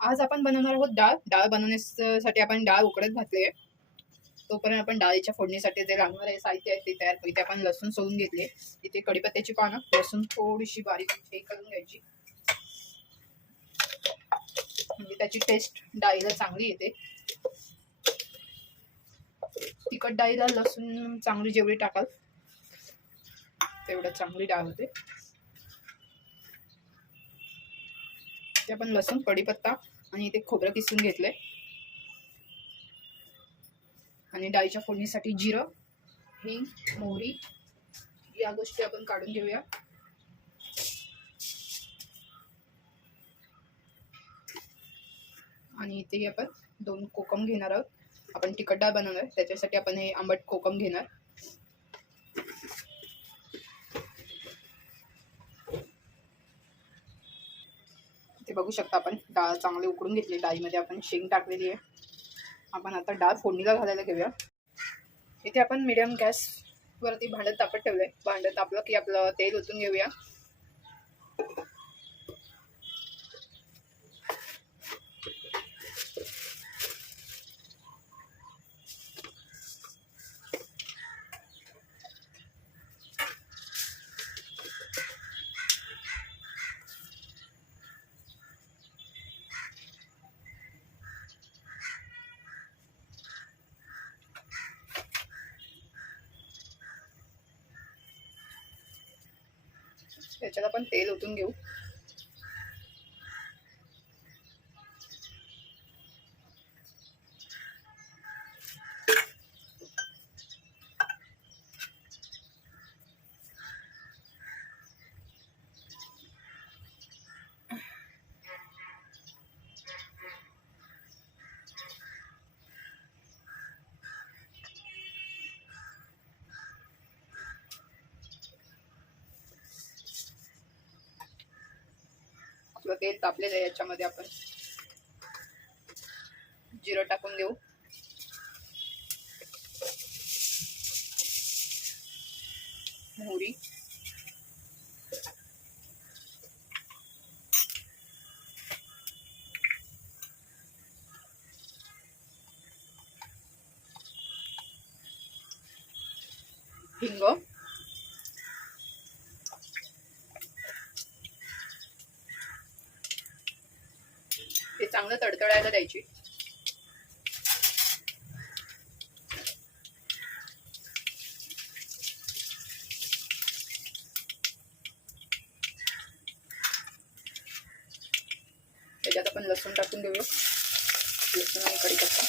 आज आपण बनवणार आहोत डाळ. डाळ बनवण्यासाठी आपण डाळ उकडत घातली आहे तोपर्यंत आपण डाळीच्या फोडणीसाठी जे लागणार आहे साहित्य आहे ते तयार करू इथे आपण लसूण सोलून घेतले इथे कढीपत्त्याची पानं लसूण थोडीशी बारीक हे करून घ्यायची. म्हणजे त्याची टेस्ट डाळीला चांगली येते. तिखट डाळीला लसूण चांगली जेवढी टाकाल तेवढं चांगली डाळ होते. ते आपण लसूण कढीपत्ता आणि इथे खोबरं किसून घेतलंय. आणि डाळीच्या फोडणीसाठी जिरं हिंग मोहरी या गोष्टी आपण काढून घेऊया. आणि इथेही आपण दोन कोकम घेणार आहोत. आपण तिखट डाळ बनवणार त्याच्यासाठी आपण हे आंबट कोकम घेणार. ते बघू शकता आपण. डाळ चांगली उकडून घेतली डाळीमध्ये आपण शेंग टाकलेली आहे. आपण आता डाळ फोडणीला घालायला घेऊया. इथे आपण मिडियम गॅसवरती भांडं भांडत तापत आहे भांडत तापलं की आपलं तेल ओतून घेऊया. त्याच्यात आपण तेल ओतून घेऊ. आपलं तेल तापलेलं आहे याच्यामध्ये आपण. जिरं टाकून देऊ. मोहरी. हिंग. चांगलं तडतळायला द्यायची. त्याच्यात आपण लसूण टाकून देऊ. लसूण आणि कढीपत्ता.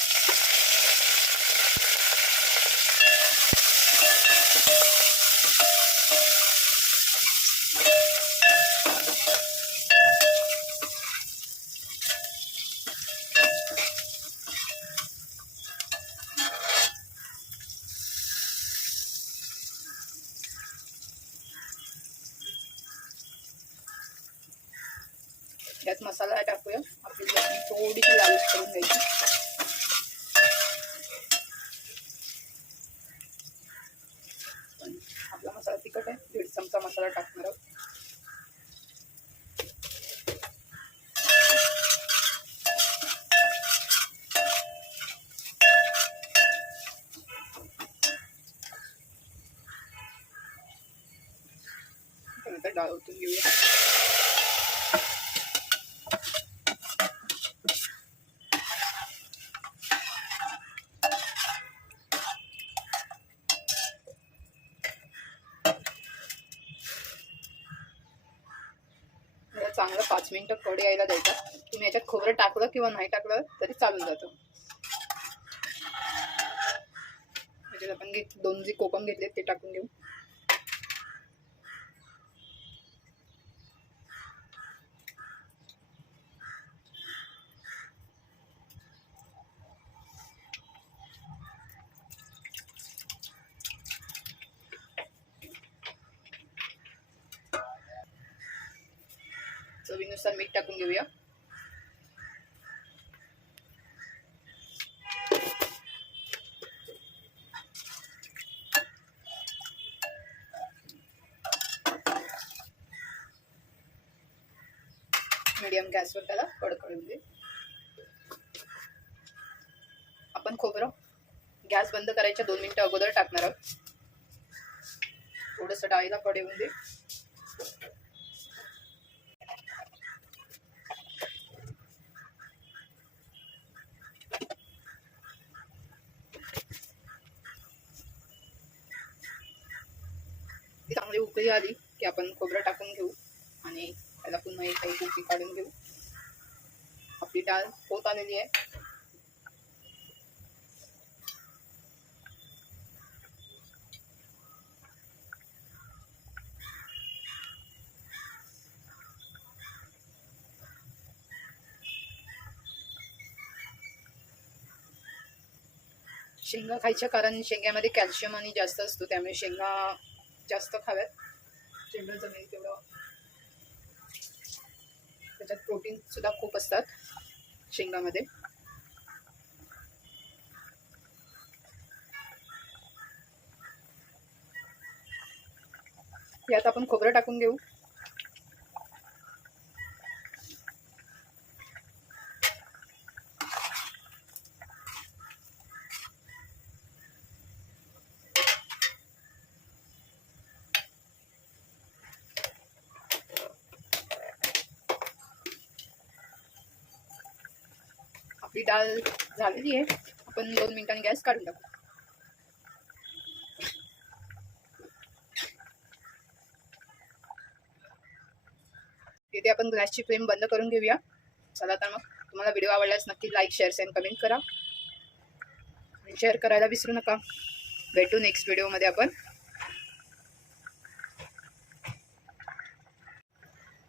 त्यात मसाला टाकूया. आपली चटणी थोडीशी लालच करून घ्यायची. आपला मसाला तिखट आहे. दीड चमचा मसाला टाकणार आहोत. त्यानंतर डाळ ओतून घेऊया. चांगलं पाच मिनिटं कढी यायला द्यायचा तुम्ही याच्यात खोबरं टाकलं किंवा नाही टाकलं तरी चालून जातं. याच्यात आपण घेत दोन जी कोकम घेतले ते टाकून घेऊ. चवीनुसार मीठ टाकून घेऊया. मिडियम गॅसवर त्याला कडकडून दे आपण खोबरं गॅस बंद करायच्या दोन मिनिटं अगोदर टाकणार आहोत. थोडंसं डाळीला कडे येऊन दे. उकळी आली की आपण खोबरं टाकून घेऊ आणि त्याला पुन्हा एक काही कुकी काढून घेऊ. आपली डाळ होत आलेली आहे. शेंगा खायच्या कारण शेंग्यामध्ये कॅल्शियम आणि जास्त असतो त्यामुळे शेंगा जास्त खाव्यात. जेवढं जमेल तेवढं. त्याच्यात प्रोटीन सुद्धा खूप असतात शेंगामध्ये. यात आपण खोबरं टाकून घेऊ. आपली डाळ झालेली आहे. आपण दोन मिनिटांनी गॅस काढून टाकू. तिथे आपण गॅसची फ्लेम बंद करून घेऊया. चला तर मग तुम्हाला व्हिडिओ आवडल्यास नक्की लाईक शेअर अँड कमेंट करा. आणि शेअर करायला विसरू नका. भेटू नेक्स्ट व्हिडिओमध्ये आपण.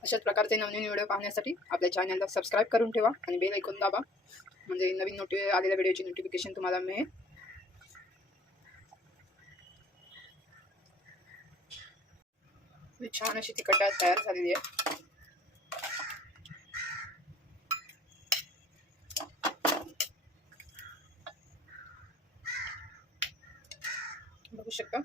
अशाच प्रकारचे नवनवीन व्हिडिओ पाहण्यासाठी आपल्या चॅनलला सबस्क्राईब करून ठेवा आणि बेल ऐकून दाबा. म्हणजे नवीन नोटि आलेल्या व्हिडिओची नोटिफिकेशन तुम्हाला मिळेल. छान अशी तिखट डाळ तयार झालेली आहे. बघू शकता?